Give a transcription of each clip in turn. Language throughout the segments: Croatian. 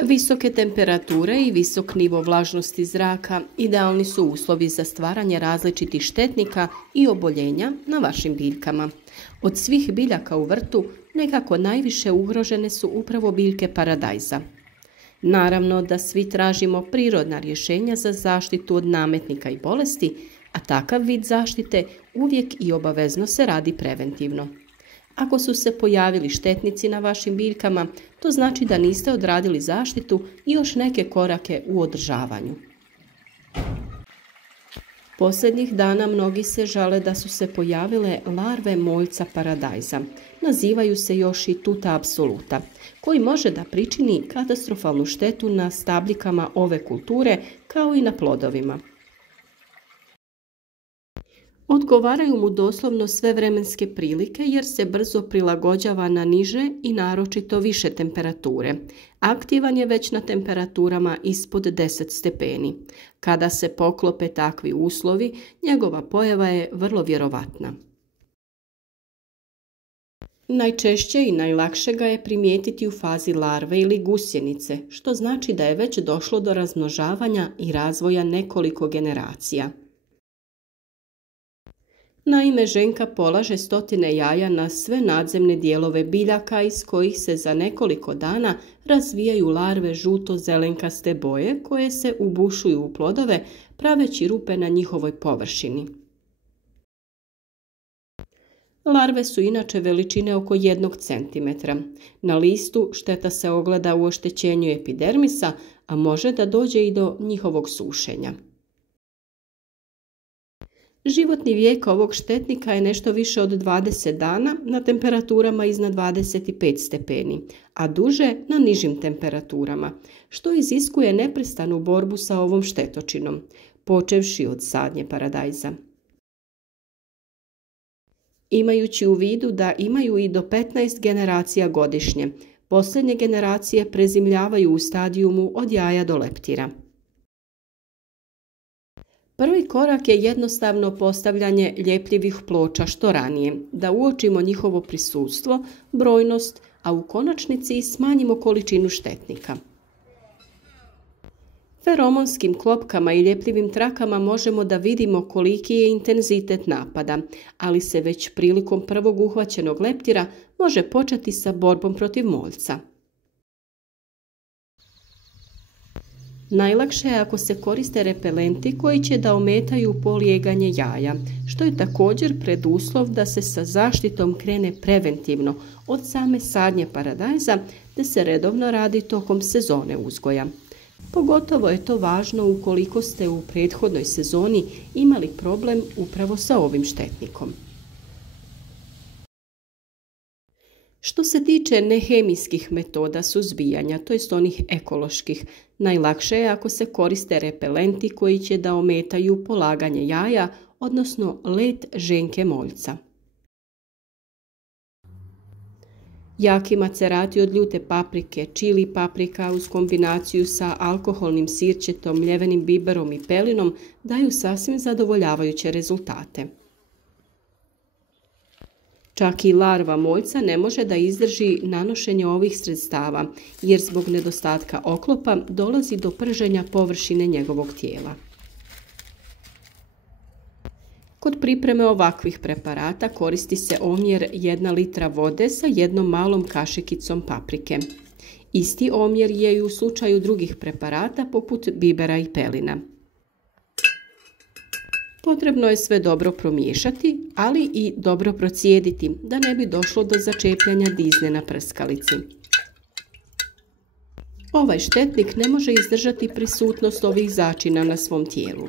Visoke temperature i visok nivo vlažnosti zraka idealni su uslovi za stvaranje različitih štetnika i oboljenja na vašim biljkama. Od svih biljaka u vrtu nekako najviše ugrožene su upravo biljke paradajza. Naravno da svi tražimo prirodna rješenja za zaštitu od nametnika i bolesti, a takav vid zaštite uvijek i obavezno se radi preventivno. Ako su se pojavili štetnici na vašim biljkama, to znači da niste odradili zaštitu i još neke korake u održavanju. Posljednjih dana mnogi se žale da su se pojavile larve moljca paradajza. Nazivaju se još i tuta apsoluta, koji može da pričini katastrofalnu štetu na stabljikama ove kulture kao i na plodovima. Odgovaraju mu doslovno sve vremenske prilike jer se brzo prilagođava na niže i naročito više temperature. Aktivan je već na temperaturama ispod 10 stepeni. Kada se poklope takvi uslovi, njegova pojava je vrlo vjerovatna. Najčešće i najlakše ga je primijetiti u fazi larve ili gusjenice, što znači da je već došlo do razmnožavanja i razvoja nekoliko generacija. Naime, ženka polaže stotine jaja na sve nadzemne dijelove biljaka iz kojih se za nekoliko dana razvijaju larve žuto-zelenkaste boje koje se ubušuju u plodove praveći rupe na njihovoj površini. Larve su inače veličine oko 1 cm. Na listu šteta se ogleda u oštećenju epidermisa, a može da dođe i do njihovog sušenja. Životni vijek ovog štetnika je nešto više od 20 dana na temperaturama iznad 25 stepeni, a duže na nižim temperaturama, što iziskuje neprestanu borbu sa ovom štetočinom, počevši od sadnje paradajza. Imajući u vidu da imaju i do 15 generacija godišnje, posljednje generacije prezimljavaju u stadijumu od jaja do leptira. Prvi korak je jednostavno postavljanje ljepljivih ploča što ranije, da uočimo njihovo prisustvo, brojnost, a u konačnici smanjimo količinu štetnika. Feromonskim klopkama i ljepljivim trakama možemo da vidimo koliki je intenzitet napada, ali se već prilikom prvog uhvaćenog leptira može početi sa borbom protiv moljca. Najlakše je ako se koriste repelenti koji će da ometaju polijeganje jaja, što je također preduslov da se sa zaštitom krene preventivno od same sadnje paradajza, te se redovno radi tokom sezone uzgoja. Pogotovo je to važno ukoliko ste u prethodnoj sezoni imali problem upravo sa ovim štetnikom. Što se tiče nehemijskih metoda suzbijanja, to jest onih ekoloških, najlakše je ako se koriste repelenti koji će da ometaju polaganje jaja, odnosno let ženke moljca. Jaki macerati od ljute paprike, čili paprika uz kombinaciju sa alkoholnim sirćetom, mljevenim biberom i pelinom daju sasvim zadovoljavajuće rezultate. Čak i larva moljca ne može da izdrži nanošenje ovih sredstava, jer zbog nedostatka oklopa dolazi do prženja površine njegovog tijela. Kod pripreme ovakvih preparata koristi se omjer 1 litra vode sa 1 malom kašikicom paprike. Isti omjer je i u slučaju drugih preparata poput bibera i pelina. Potrebno je sve dobro promiješati, ali i dobro procijediti da ne bi došlo do začepljanja dizne na prskalici. Ovaj štetnik ne može izdržati prisutnost ovih začina na svom tijelu.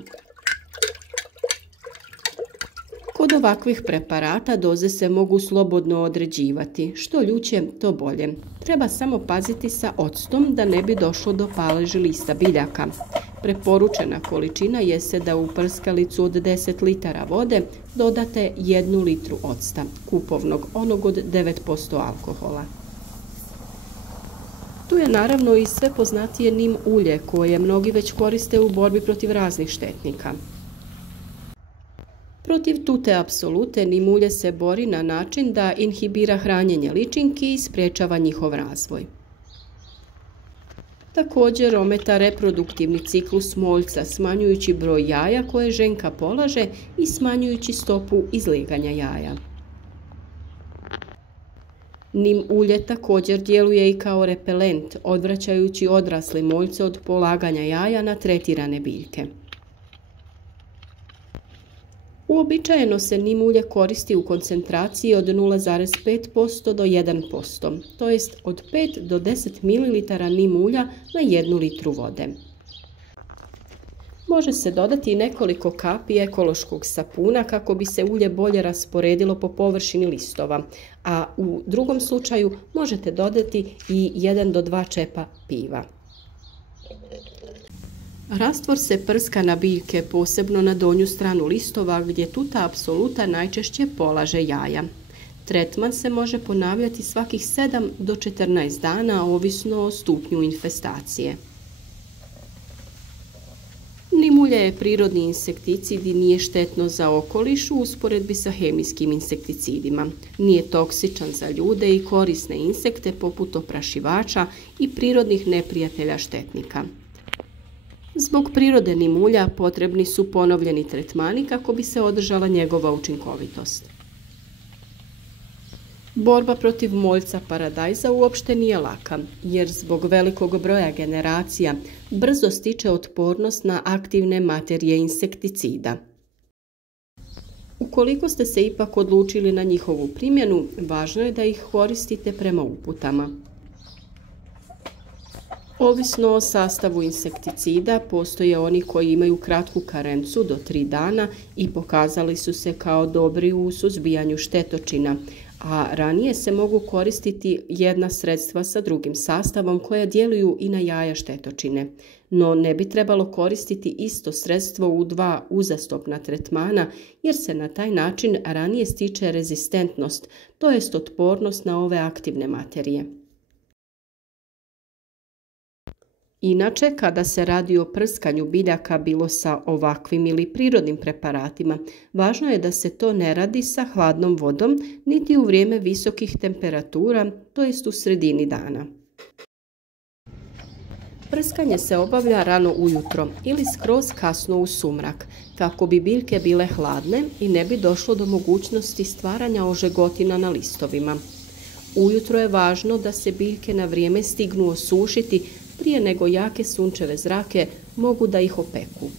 Kod ovakvih preparata doze se mogu slobodno određivati, što ljuće to bolje. Treba samo paziti sa octom da ne bi došlo do paleži lista biljaka. Preporučena količina jeste da u prskalicu od 10 litara vode dodate 1 litru octa, kupovnog, onog od 9% alkohola. Tu je naravno i sve poznatije nim ulje koje mnogi već koriste u borbi protiv raznih štetnika. Protiv tute apsolute nim ulje se bori na način da inhibira hranjenje ličinki i sprječava njihov razvoj. Također ometa reproduktivni ciklus moljca, smanjujući broj jaja koje ženka polaže i smanjujući stopu izleganja jaja. Nim ulje također djeluje i kao repelent, odvraćajući odrasle moljce od polaganja jaja na tretirane biljke. Uobičajeno se nim ulje koristi u koncentraciji od 0,5% do 1%, to jest od 5 do 10 ml nim ulja na 1 litru vode. Može se dodati i nekoliko kapi ekološkog sapuna kako bi se ulje bolje rasporedilo po površini listova, a u drugom slučaju možete dodati i 1 do 2 čepa piva. Rastvor se prska na biljke, posebno na donju stranu listova gdje tuta apsoluta najčešće polaže jaja. Tretman se može ponavljati svakih 7 do 14 dana, ovisno o stupnju infestacije. Nim ulje je prirodni insekticid i nije štetno za okoliš u usporedbi sa hemijskim insekticidima. Nije toksičan za ljude i korisne insekte poput oprašivača i prirodnih neprijatelja štetnika. Zbog prirode nim ulja potrebni su ponovljeni tretmani kako bi se održala njegova učinkovitost. Borba protiv moljca paradajza uopšte nije laka, jer zbog velikog broja generacija brzo stiče otpornost na aktivne materije insekticida. Ukoliko ste se ipak odlučili na njihovu primjenu, važno je da ih koristite prema uputama. Ovisno o sastavu insekticida, postoje oni koji imaju kratku karencu do 3 dana i pokazali su se kao dobri u suzbijanju štetočina, a ranije se mogu koristiti jedna sredstva sa drugim sastavom koja djeluju i na jaja štetočine. No ne bi trebalo koristiti isto sredstvo u 2 uzastopna tretmana jer se na taj način ranije stiče rezistentnost, to jest otpornost na ove aktivne materije. Inače, kada se radi o prskanju biljaka bilo sa ovakvim ili prirodnim preparatima, važno je da se to ne radi sa hladnom vodom niti u vrijeme visokih temperatura, to jest u sredini dana. Prskanje se obavlja rano ujutro ili skroz kasno u sumrak, kako bi biljke bile hladne i ne bi došlo do mogućnosti stvaranja ožegotina na listovima. Ujutro je važno da se biljke na vrijeme stignu osušiti prije nego jake sunčeve zrake mogu da ih opeku.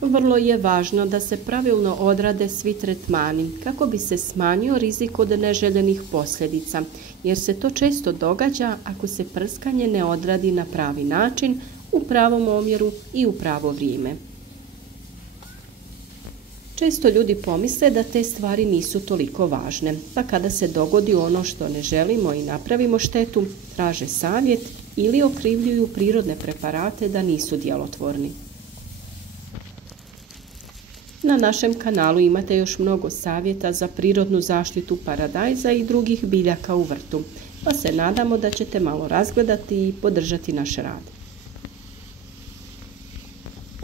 Vrlo je važno da se pravilno odrade svi tretmani kako bi se smanjio rizik od neželjenih posljedica, jer se to često događa ako se prskanje ne odradi na pravi način, u pravom omjeru i u pravo vrijeme. Često ljudi pomisle da te stvari nisu toliko važne, pa kada se dogodi ono što ne želimo i napravimo štetu, traže savjet ili okrivljuju prirodne preparate da nisu djelotvorni. Na našem kanalu imate još mnogo savjeta za prirodnu zaštitu paradajza i drugih biljaka u vrtu, pa se nadamo da ćete malo razgledati i podržati naš rad.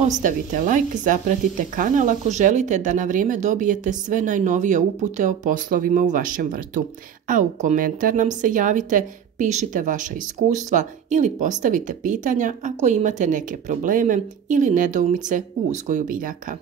Ostavite like, zapratite kanal ako želite da na vrijeme dobijete sve najnovije upute o poslovima u vašem vrtu, a u komentar nam se javite, pišite vaša iskustva ili postavite pitanja ako imate neke probleme ili nedoumice u uzgoju biljaka.